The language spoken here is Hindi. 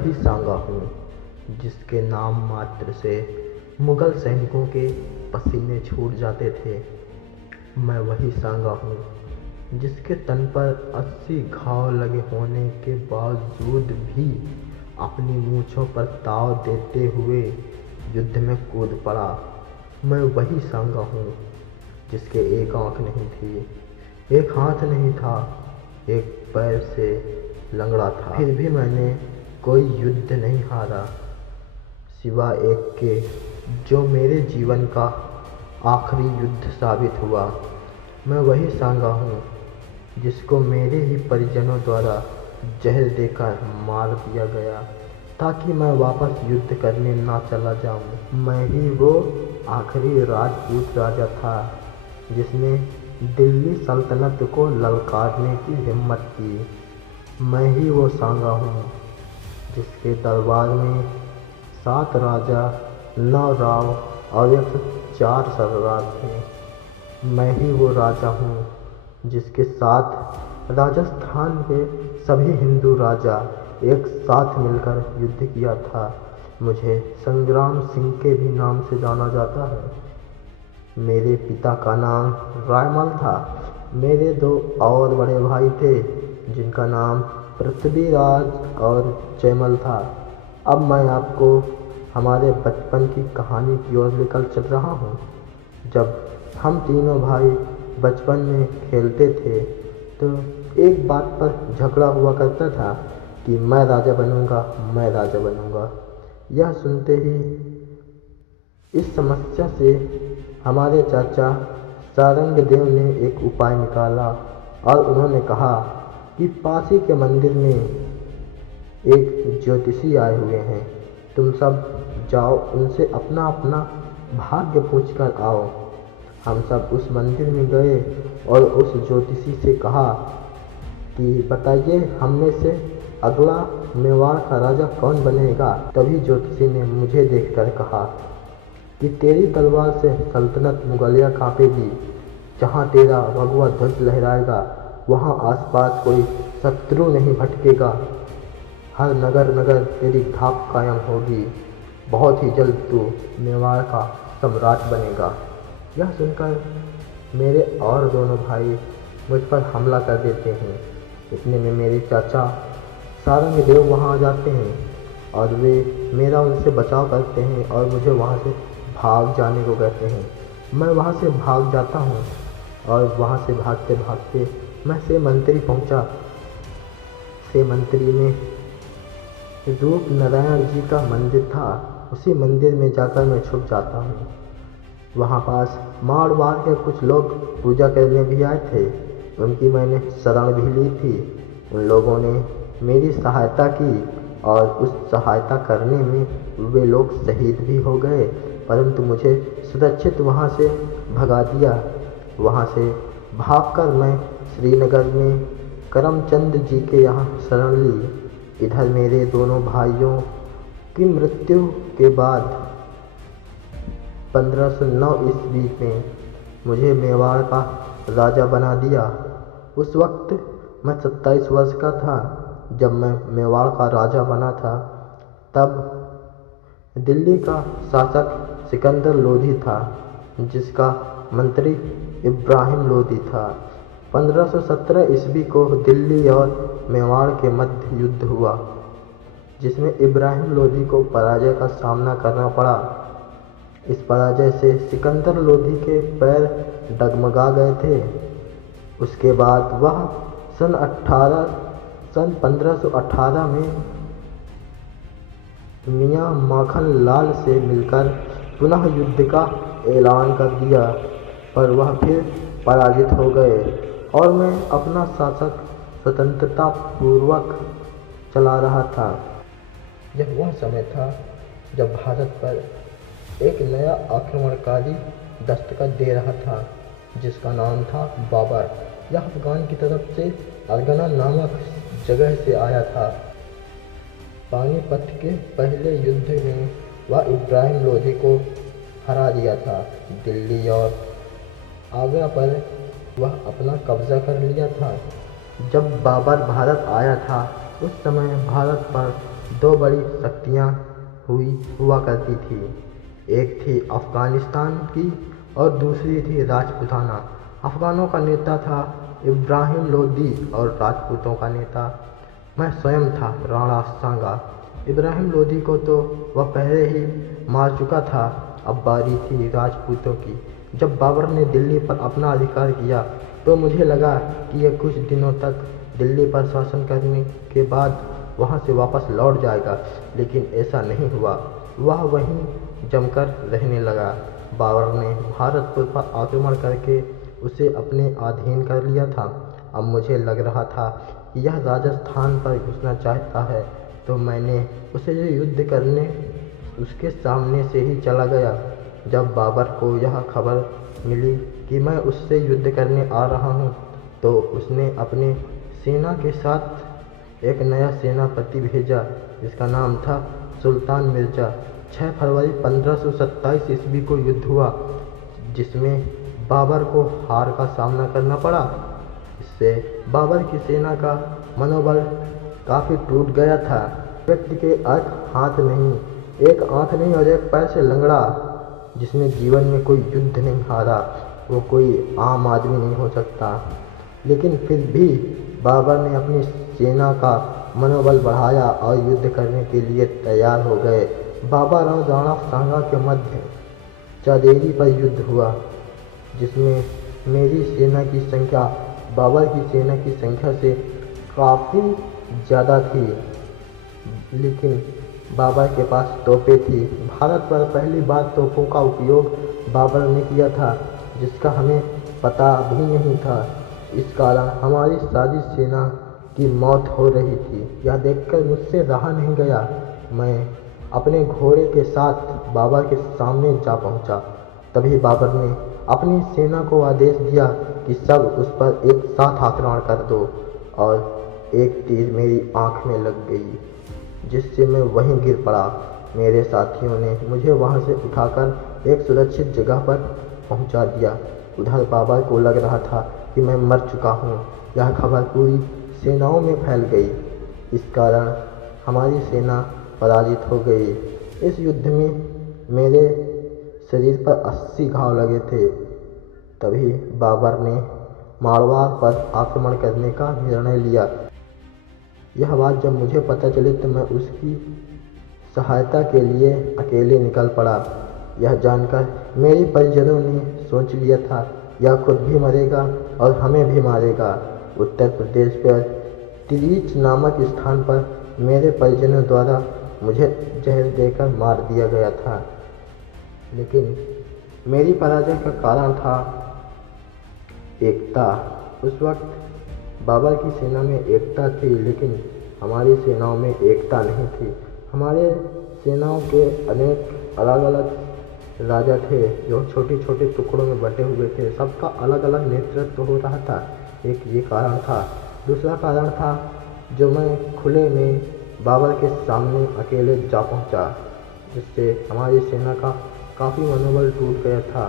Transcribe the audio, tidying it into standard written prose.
वही सांगा हूँ जिसके नाम मात्र से मुगल सैनिकों के पसीने छूट जाते थे। मैं वही सांगा हूँ जिसके तन पर 80 घाव लगे होने के बावजूद भी अपनी मूंछों पर ताव देते हुए युद्ध में कूद पड़ा। मैं वही सांगा हूँ जिसके एक आंख नहीं थी, एक हाथ नहीं था, एक पैर से लंगड़ा था, फिर भी मैंने कोई युद्ध नहीं हारा सिवा एक के जो मेरे जीवन का आखिरी युद्ध साबित हुआ। मैं वही सांगा हूँ जिसको मेरे ही परिजनों द्वारा जहर देकर मार दिया गया ताकि मैं वापस युद्ध करने ना चला जाऊँ। मैं ही वो आखिरी राजपूत राजा था जिसने दिल्ली सल्तनत को ललकारने की हिम्मत की। मैं ही वो सांगा हूँ जिसके दरबार में 7 राजा, 9 राव और 104 सरदार थे। मैं ही वो राजा हूँ जिसके साथ राजस्थान के सभी हिंदू राजा एक साथ मिलकर युद्ध किया था। मुझे संग्राम सिंह के भी नाम से जाना जाता है। मेरे पिता का नाम रायमल था। मेरे 2 और बड़े भाई थे जिनका नाम पृथ्वीराज और जयमल था। अब मैं आपको हमारे बचपन की कहानी की ओर लेकर चल रहा हूँ। जब हम तीनों भाई बचपन में खेलते थे तो एक बात पर झगड़ा हुआ करता था कि मैं राजा बनूंगा, मैं राजा बनूंगा। यह सुनते ही इस समस्या से हमारे चाचा सारंगदेव ने एक उपाय निकाला और उन्होंने कहा कि पास ही के मंदिर में एक ज्योतिषी आए हुए हैं, तुम सब जाओ उनसे अपना अपना भाग्य पूछ कर आओ। हम सब उस मंदिर में गए और उस ज्योतिषी से कहा कि बताइए हम में से अगला मेवाड़ का राजा कौन बनेगा। तभी ज्योतिषी ने मुझे देखकर कहा कि तेरी तलवार से सल्तनत मुगलिया कांपेगी। जहाँ तेरा भगवा ध्वज लहराएगा वहाँ आसपास कोई शत्रु नहीं भटकेगा। हर नगर नगर तेरी धाक कायम होगी। बहुत ही जल्द तू मेवाड़ का सम्राट बनेगा। यह सुनकर मेरे और दोनों भाई मुझ पर हमला कर देते हैं। इतने में मेरे चाचा सारंगदेव वहाँ आ जाते हैं और वे मेरा उनसे बचाव करते हैं और मुझे वहाँ से भाग जाने को कहते हैं। मैं वहाँ से भाग जाता हूँ और वहाँ से भागते भागते मैं से मंत्री पहुँचा। से मंत्री में रूप नारायण जी का मंदिर था। उसी मंदिर में जाकर मैं छुप जाता हूँ। वहाँ पास मारवाड़ के कुछ लोग पूजा करने भी आए थे। उनकी मैंने शरण भी ली थी। उन लोगों ने मेरी सहायता की और उस सहायता करने में वे लोग शहीद भी हो गए, परंतु मुझे सुरक्षित वहाँ से भगा दिया। वहाँ से भागकर मैं श्रीनगर में करमचंद जी के यहाँ शरण ली। इधर मेरे दोनों भाइयों की मृत्यु के बाद 1509 ईस्वी में मुझे मेवाड़ का राजा बना दिया। उस वक्त मैं 27 वर्ष का था। जब मैं मेवाड़ का राजा बना था तब दिल्ली का शासक सिकंदर लोधी था जिसका मंत्री इब्राहिम लोधी था। 1517 ईस्वी को दिल्ली और मेवाड़ के मध्य युद्ध हुआ जिसमें इब्राहिम लोधी को पराजय का सामना करना पड़ा। इस पराजय से सिकंदर लोधी के पैर डगमगा गए थे। उसके बाद वह सन 1518 में मियाँ माखन लाल से मिलकर पुनः युद्ध का ऐलान कर दिया, पर वह फिर पराजित हो गए और मैं अपना शासक स्वतंत्रता पूर्वक चला रहा था। यह वह समय था जब भारत पर एक नया आक्रमणकारी दस्तखत दे रहा था जिसका नाम था बाबर। यह अफगान की तरफ से अरगना नामक जगह से आया था। पानीपत के पहले युद्ध में वह इब्राहिम लोधी को हरा दिया था। दिल्ली और आगरा पर वह अपना कब्जा कर लिया था। जब बाबर भारत आया था उस समय भारत पर दो बड़ी शक्तियाँ हुआ करती थी। एक थी अफ़गानिस्तान की और दूसरी थी राजपूताना। अफ़गानों का नेता था इब्राहिम लोदी और राजपूतों का नेता मैं स्वयं था, राणा सांगा। इब्राहिम लोदी को तो वह पहले ही मार चुका था, अब बारी थी राजपूतों की। जब बाबर ने दिल्ली पर अपना अधिकार किया तो मुझे लगा कि यह कुछ दिनों तक दिल्ली पर शासन करने के बाद वहाँ से वापस लौट जाएगा, लेकिन ऐसा नहीं हुआ। वह वहीं जमकर रहने लगा। बाबर ने भारतपुर पर आक्रमण करके उसे अपने अधीन कर लिया था। अब मुझे लग रहा था कि यह राजस्थान पर घुसना चाहता है, तो मैंने उसे युद्ध करने उसके सामने से ही चला गया। जब बाबर को यह खबर मिली कि मैं उससे युद्ध करने आ रहा हूँ, तो उसने अपने सेना के साथ एक नया सेनापति भेजा जिसका नाम था सुल्तान मिर्ज़ा। 6 फरवरी 1527 ईस्वी को युद्ध हुआ, जिसमें बाबर को हार का सामना करना पड़ा। इससे बाबर की सेना का मनोबल काफ़ी टूट गया था। व्यक्ति के एक हाथ नहीं और एक पैर से लंगड़ा, जिसने जीवन में कोई युद्ध नहीं हारा, वो कोई आम आदमी नहीं हो सकता। लेकिन फिर भी बाबर ने अपनी सेना का मनोबल बढ़ाया और युद्ध करने के लिए तैयार हो गए। बाबर और राणा सांगा के मध्य चंदेरी पर युद्ध हुआ, जिसमें मेरी सेना की संख्या बाबर की सेना की संख्या से काफ़ी ज़्यादा थी, लेकिन बाबर के पास तोपें थी। भारत पर पहली बार तोपों का उपयोग बाबर ने किया था, जिसका हमें पता भी नहीं था। इस कारण हमारी सारी सेना की मौत हो रही थी। यह देखकर मुझसे रहा नहीं गया। मैं अपने घोड़े के साथ बाबर के सामने जा पहुंचा। तभी बाबर ने अपनी सेना को आदेश दिया कि सब उस पर एक साथ आक्रमण कर दो, और एक तीर मेरी आंख में लग गई, जिससे मैं वहीं गिर पड़ा। मेरे साथियों ने मुझे वहां से उठाकर एक सुरक्षित जगह पर पहुंचा दिया। उधर बाबर को लग रहा था कि मैं मर चुका हूं। यह खबर पूरी सेनाओं में फैल गई। इस कारण हमारी सेना पराजित हो गई। इस युद्ध में मेरे शरीर पर 80 घाव लगे थे। तभी बाबर ने मारवाड़ पर आक्रमण करने का निर्णय लिया। यह बात जब मुझे पता चली तो मैं उसकी सहायता के लिए अकेले निकल पड़ा। यह जानकर मेरे परिजनों ने सोच लिया था यह खुद भी मरेगा और हमें भी मारेगा। उत्तर प्रदेश पर तिरीच नामक स्थान पर मेरे परिजनों द्वारा मुझे जहर देकर मार दिया गया था, लेकिन मेरी पराजय का कारण था एकता। उस वक्त बाबर की सेना में एकता थी, लेकिन हमारी सेनाओं में एकता नहीं थी। हमारे सेनाओं के अनेक अलग अलग राजा थे जो छोटे छोटे टुकड़ों में बटे हुए थे। सबका अलग अलग नेतृत्व हो रहा था। एक ये कारण था। दूसरा कारण था जो मैं खुले में बाबर के सामने अकेले जा पहुंचा, जिससे हमारी सेना का काफ़ी मनोबल टूट गया था।